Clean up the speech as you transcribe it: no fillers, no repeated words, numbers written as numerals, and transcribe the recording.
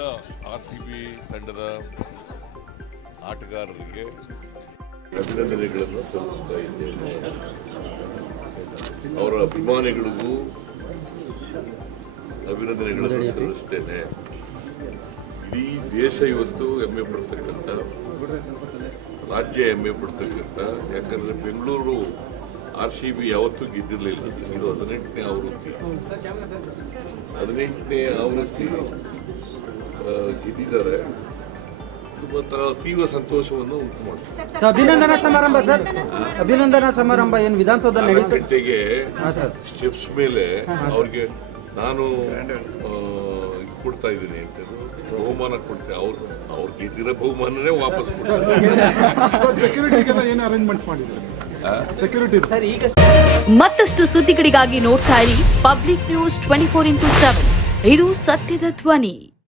ಎಲ್ಲ RCB ತಂಡದ ಆಟಗಾರರಿಗೆ ಅಭಿನಂದನೆಗಳನ್ನು ಸಲ್ಲಿಸ್ತಾ ಇದ್ದೇನೆ. ಅವರ ಅಭಿಮಾನಿಗಳಿಗೂ ಅಭಿನಂದನೆಗಳನ್ನು ಸಲ್ಲಿಸ್ತೇನೆ. ಇಡೀ ದೇಶ ಇವತ್ತು ಹೆಮ್ಮೆ ಪಡ್ತಕ್ಕಂಥ, ರಾಜ್ಯ ಹೆಮ್ಮೆ ಪಡ್ತಕ್ಕಂಥ, ಯಾಕಂದರೆ ಬೆಂಗಳೂರು RCB ಯಾವತ್ತೂ ಗೆದ್ದಿರಲಿಲ್ಲ. ಇದು 18ನೇ ಆವೃತ್ತಿ ಗೆದ್ದಿದ್ದಾರೆ. ತೀವ್ರ ಸಂತೋಷವನ್ನು ಉಂಟು ಮಾಡ್ತಾರೆ. ಅಭಿನಂದನಾ ಸಮಾರಂಭ ಏನು ವಿಧಾನಸೌಧದಲ್ಲಿ ನಡೆಯುತ್ತೆ? ಗಂಟೆಗೆ ಸ್ಟೆಪ್ಸ್ ಮೇಲೆ ಅವ್ರಿಗೆ ನಾನು ಕೊಡ್ತಾ ಇದ್ದೀನಿ ಅಂತ ಬಹುಮಾನ ಕೊಡ್ತೇವೆ. ಅವ್ರು ಗೆದ್ದಿರೋ ಬಹುಮಾನನೇ ವಾಪಸ್ ಮತ್ತಷ್ಟು ಸುದ್ದಿಗಳಿಗಾಗಿ ನೋಡ್ತಾ ಇರಿ ಪಬ್ಲಿಕ್ ನ್ಯೂಸ್ 24x7. ಇದು ಸತ್ಯದ ಧ್ವನಿ.